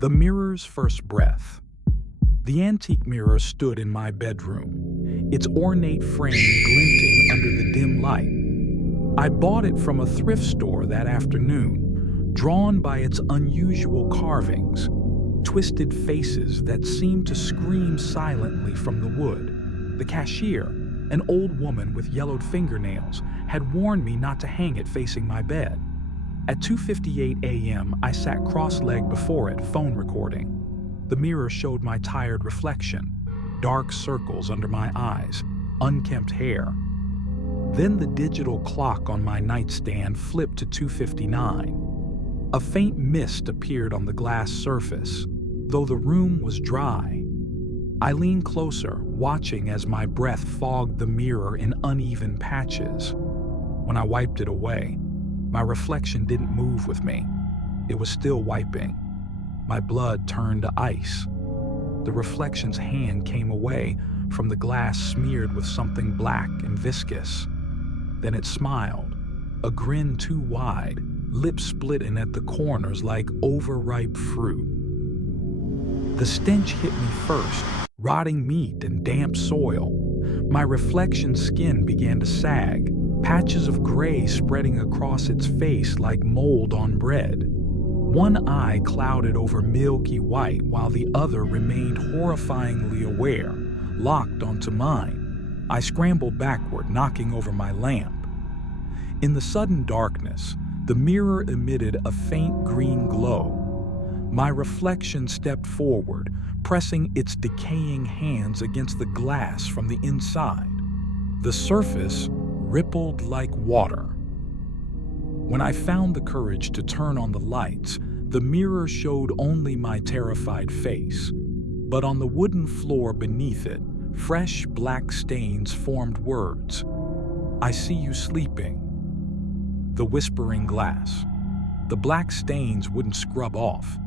The mirror's first breath. The antique mirror stood in my bedroom, its ornate frame glinting under the dim light. I bought it from a thrift store that afternoon, drawn by its unusual carvings, twisted faces that seemed to scream silently from the wood. The cashier, an old woman with yellowed fingernails, had warned me not to hang it facing my bed. At 2:58 a.m., I sat cross-legged before it, phone recording. The mirror showed my tired reflection, dark circles under my eyes, unkempt hair. Then the digital clock on my nightstand flipped to 2:59. A faint mist appeared on the glass surface, though the room was dry. I leaned closer, watching as my breath fogged the mirror in uneven patches. When I wiped it away, my reflection didn't move with me. It was still wiping. My blood turned to ice. The reflection's hand came away from the glass smeared with something black and viscous. Then it smiled, a grin too wide, lips splitting at the corners like overripe fruit. The stench hit me first, rotting meat and damp soil. My reflection's skin began to sag, patches of gray spreading across its face like mold on bread. One eye clouded over milky white while the other remained horrifyingly aware, locked onto mine. I scrambled backward, knocking over my lamp. In the sudden darkness, the mirror emitted a faint green glow. My reflection stepped forward, pressing its decaying hands against the glass from the inside. The surface rippled like water. When I found the courage to turn on the lights, the mirror showed only my terrified face. But on the wooden floor beneath it, fresh black stains formed words. "I see you sleeping." The whispering glass. The black stains wouldn't scrub off.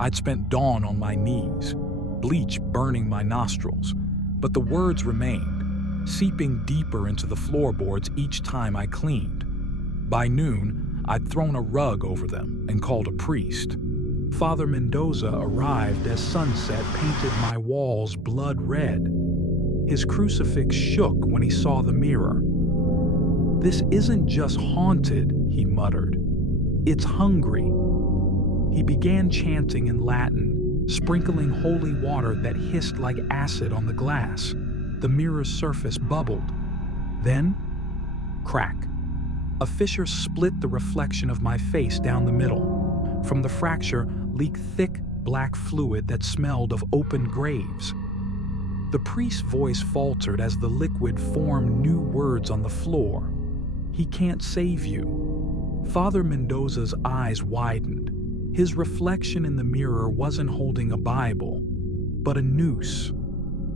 I'd spent dawn on my knees, bleach burning my nostrils, but the words remained, seeping deeper into the floorboards each time I cleaned. By noon, I'd thrown a rug over them and called a priest. Father Mendoza arrived as sunset painted my walls blood red. His crucifix shook when he saw the mirror. "This isn't just haunted," he muttered. "It's hungry." He began chanting in Latin, sprinkling holy water that hissed like acid on the glass. The mirror's surface bubbled. Then, crack. A fissure split the reflection of my face down the middle. From the fracture leaked thick, black fluid that smelled of open graves. The priest's voice faltered as the liquid formed new words on the floor. "He can't save you." Father Mendoza's eyes widened. His reflection in the mirror wasn't holding a Bible, but a noose.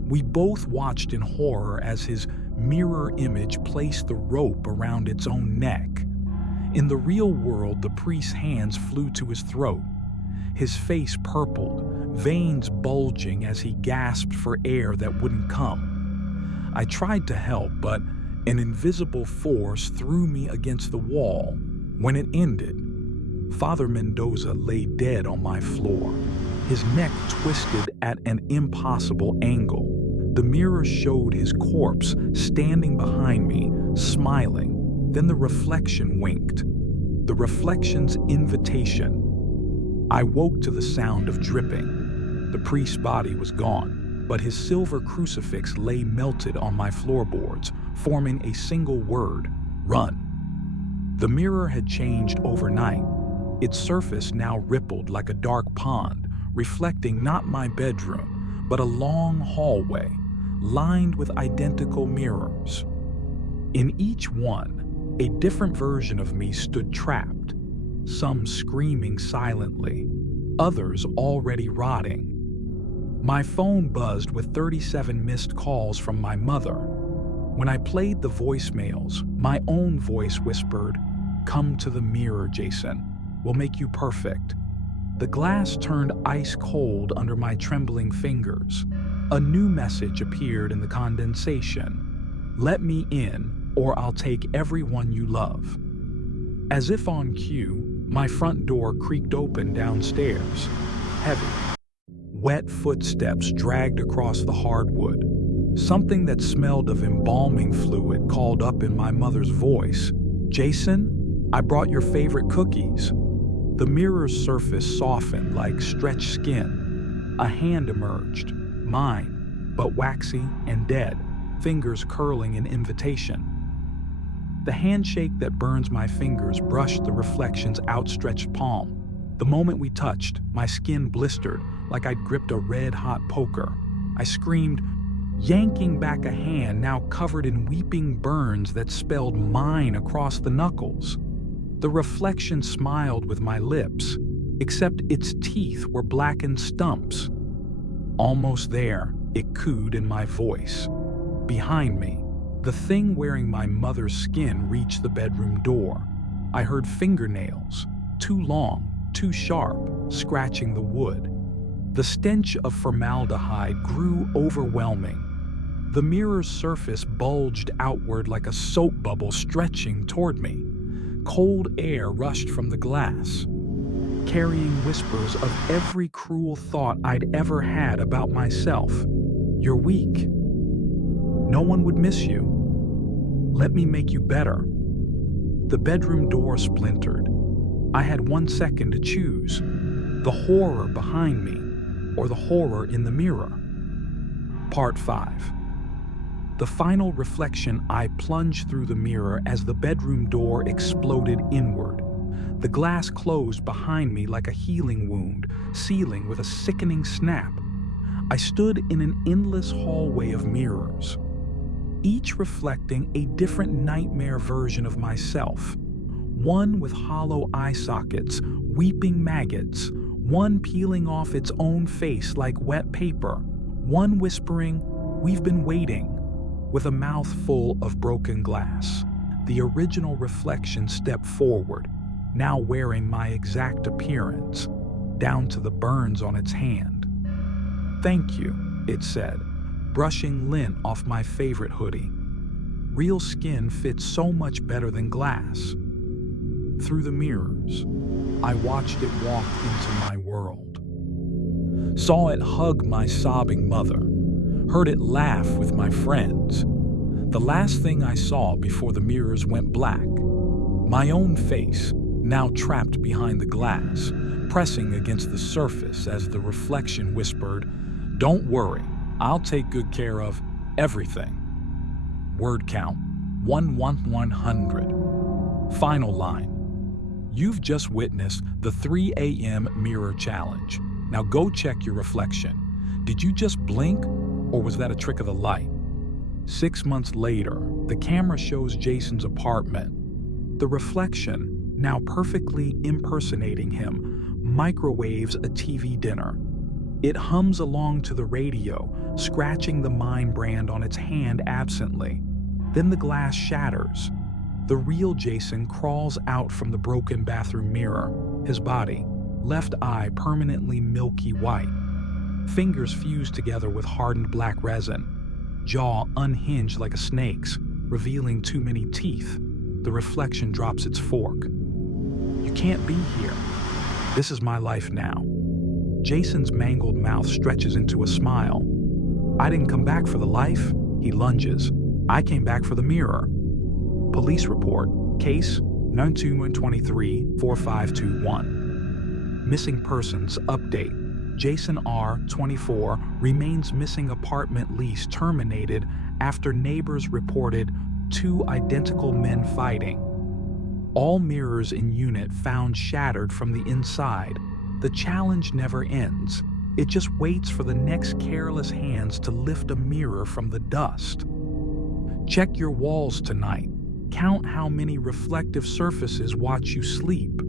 We both watched in horror as his mirror image placed the rope around its own neck. In the real world, the priest's hands flew to his throat. His face purpled, veins bulging as he gasped for air that wouldn't come. I tried to help, but an invisible force threw me against the wall. When it ended, Father Mendoza lay dead on my floor, his neck twisted at an impossible angle. The mirror showed his corpse standing behind me, smiling. Then the reflection winked. The reflection's invitation. I woke to the sound of dripping. The priest's body was gone, but his silver crucifix lay melted on my floorboards, forming a single word: run. The mirror had changed overnight. Its surface now rippled like a dark pond, reflecting not my bedroom, but a long hallway, lined with identical mirrors. In each one, a different version of me stood trapped, some screaming silently, others already rotting. My phone buzzed with 37 missed calls from my mother. When I played the voicemails, my own voice whispered, "Come to the mirror, Jason. We'll make you perfect." The glass turned ice cold under my trembling fingers. A new message appeared in the condensation. "Let me in, or I'll take everyone you love." As if on cue, my front door creaked open downstairs, heavy. Wet footsteps dragged across the hardwood. Something that smelled of embalming fluid called up in my mother's voice. "Jason, I brought your favorite cookies." The mirror's surface softened like stretched skin. A hand emerged, mine, but waxy and dead, fingers curling in invitation. The handshake that burns my fingers brushed the reflection's outstretched palm. The moment we touched, my skin blistered like I'd gripped a red-hot poker. I screamed, yanking back a hand now covered in weeping burns that spelled mine across the knuckles. The reflection smiled with my lips, except its teeth were blackened stumps. "Almost there," it cooed in my voice. Behind me, the thing wearing my mother's skin reached the bedroom door. I heard fingernails, too long, too sharp, scratching the wood. The stench of formaldehyde grew overwhelming. The mirror's surface bulged outward like a soap bubble stretching toward me. Cold air rushed from the glass, carrying whispers of every cruel thought I'd ever had about myself. "You're weak. No one would miss you. Let me make you better." The bedroom door splintered. I had 1 second to choose: the horror behind me or the horror in the mirror. Part 5. The final reflection, I plunged through the mirror as the bedroom door exploded inward. The glass closed behind me like a healing wound, sealing with a sickening snap. I stood in an endless hallway of mirrors, each reflecting a different nightmare version of myself. One with hollow eye sockets, weeping maggots, one peeling off its own face like wet paper, one whispering, "We've been waiting," with a mouth full of broken glass. The original reflection stepped forward, now wearing my exact appearance, down to the burns on its hand. "Thank you," it said, brushing lint off my favorite hoodie. Real skin fits so much better than glass. Through the mirrors, I watched it walk into my world. Saw it hug my sobbing mother, heard it laugh with my friends. The last thing I saw before the mirrors went black, my own face, now trapped behind the glass, pressing against the surface as the reflection whispered, "Don't worry, I'll take good care of everything." Word count, 11100. Final line. You've just witnessed the 3 a.m. mirror challenge. Now go check your reflection. Did you just blink, or was that a trick of the light? 6 months later, the camera shows Jason's apartment. The reflection, now perfectly impersonating him, microwaves a TV dinner. It hums along to the radio, scratching the Mine brand on its hand absently. Then the glass shatters. The real Jason crawls out from the broken bathroom mirror, his body, left eye permanently milky white. Fingers fused together with hardened black resin. Jaw unhinged like a snake's, revealing too many teeth. The reflection drops its fork. "You can't be here. This is my life now." Jason's mangled mouth stretches into a smile. "I didn't come back for the life," he lunges. "I came back for the mirror." Police report, case 92123-4521. Missing persons update. Jason R., 24, remains missing. Apartment lease terminated after neighbors reported 2 identical men fighting. All mirrors in unit found shattered from the inside. The challenge never ends. It just waits for the next careless hands to lift a mirror from the dust. Check your walls tonight. Count how many reflective surfaces watch you sleep.